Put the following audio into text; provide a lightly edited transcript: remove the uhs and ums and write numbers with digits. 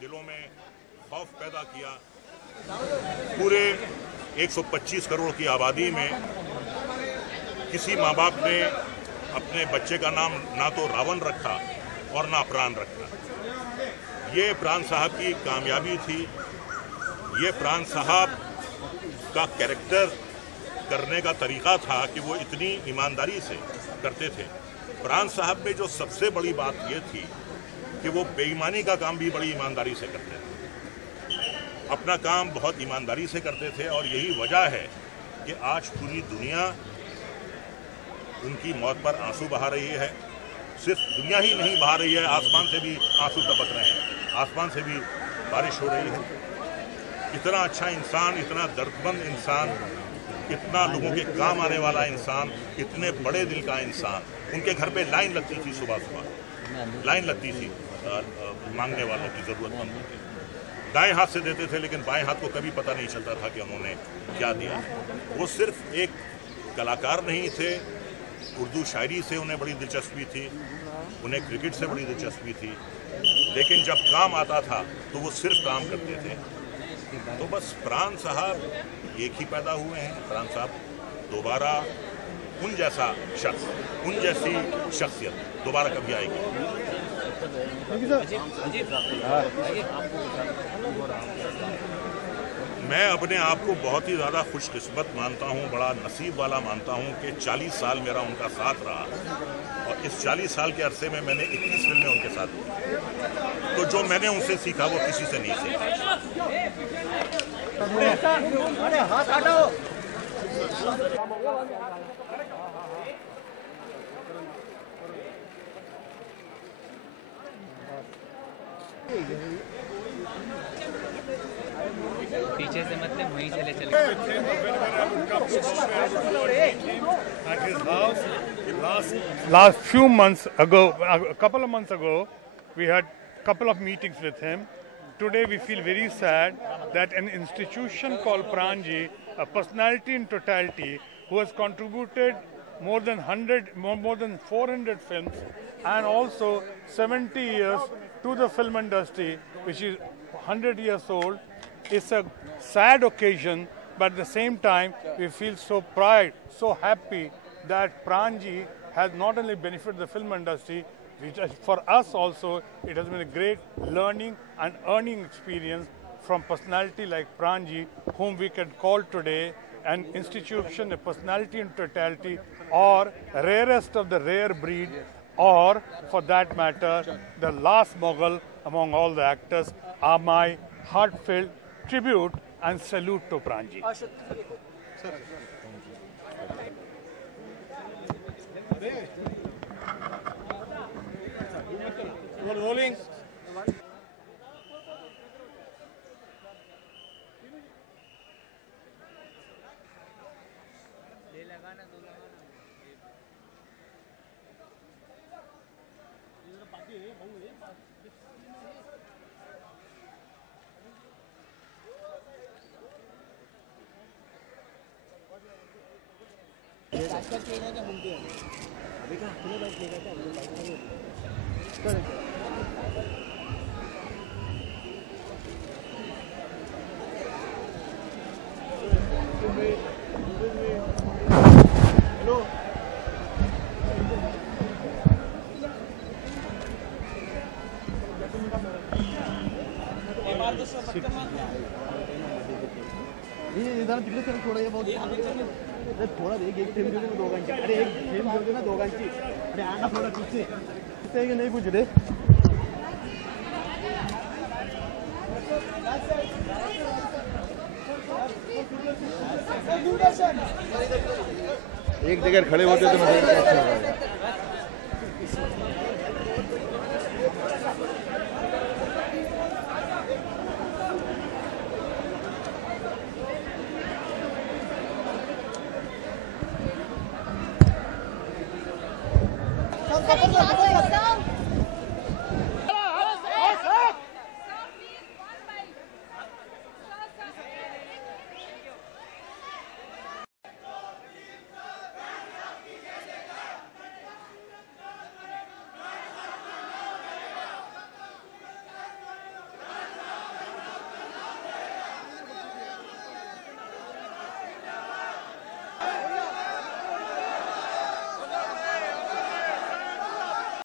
दिलों में खौफ पैदा किया। पूरे 125 करोड़ की आबादी में किसी माँ बाप ने अपने बच्चे का नाम ना तो रावण रखा और ना प्राण रखा। ये प्राण साहब की कामयाबी थी। ये प्राण साहब का कैरेक्टर करने का तरीका था कि वो इतनी ईमानदारी से करते थे। प्राण साहब में जो सबसे बड़ी बात ये थी कि वो बेईमानी का काम भी बड़ी ईमानदारी से करते थे, अपना काम बहुत ईमानदारी से करते थे। और यही वजह है कि आज पूरी दुनिया उनकी मौत पर आंसू बहा रही है। सिर्फ दुनिया ही नहीं बहा रही है, आसमान से भी आंसू टपक रहे हैं, आसमान से भी बारिश हो रही है। इतना अच्छा इंसान, इतना दर्दमंद इंसान, इतना लोगों के काम आने वाला इंसान, इतने बड़े दिल का इंसान। उनके घर पे लाइन लगती थी, सुबह सुबह लाइन लगती थी मांगने वालों की, जरूरतमंदों की। दाएं हाथ से देते थे, लेकिन बाएं हाथ को कभी पता नहीं चलता था कि उन्होंने क्या दिया। वो सिर्फ एक कलाकार नहीं थे, उर्दू शायरी से उन्हें बड़ी दिलचस्पी थी, उन्हें क्रिकेट से बड़ी दिलचस्पी थी, लेकिन जब काम आता था तो वो सिर्फ काम करते थे। तो बस प्राण साहब एक ही पैदा हुए हैं। प्राण साहब दोबारा उन जैसा शख्स, उन जैसी शख्सियत दोबारा कभी आएगी। मैं अपने आप को बहुत ही ज़्यादा खुशकिस्मत मानता हूँ, बड़ा नसीब वाला मानता हूँ कि 40 साल मेरा उनका साथ रहा। और इस 40 साल के अरसे में मैंने 21 फिल्में उनके साथ की। तो जो मैंने उनसे सीखा वो किसी से नहीं सीखा। पीछे से मतलब वहीं से ले चले। Last few months ago, a couple of months ago, we had a couple of meetings with him. Today we feel very sad that an institution called Pranji, a personality in totality, who has contributed more than 400 films and also 70 years to the film industry, which is 100 years old. It's a sad occasion, but at the same time, we feel so proud, so happy that Pranji has not only benefited the film industry, which for us also, it has been a great learning and earning experience from personality like Pranji, whom we can call today an institution, a personality in totality, or rarest of the rare breed, or for that matter, the last Mughal among all the actors, are my heartfelt tribute and salute to Pranji. Rolling. तिकडे sir थोडं हे बहुत थोडा एक frame दे दो दोघांची अरे एक frame दे ना दोघांची अरे आना थोडा पीछे इथे नहीं कुछ रे एक जगह खड़े होते तो मतलब अच्छा होगा। Couple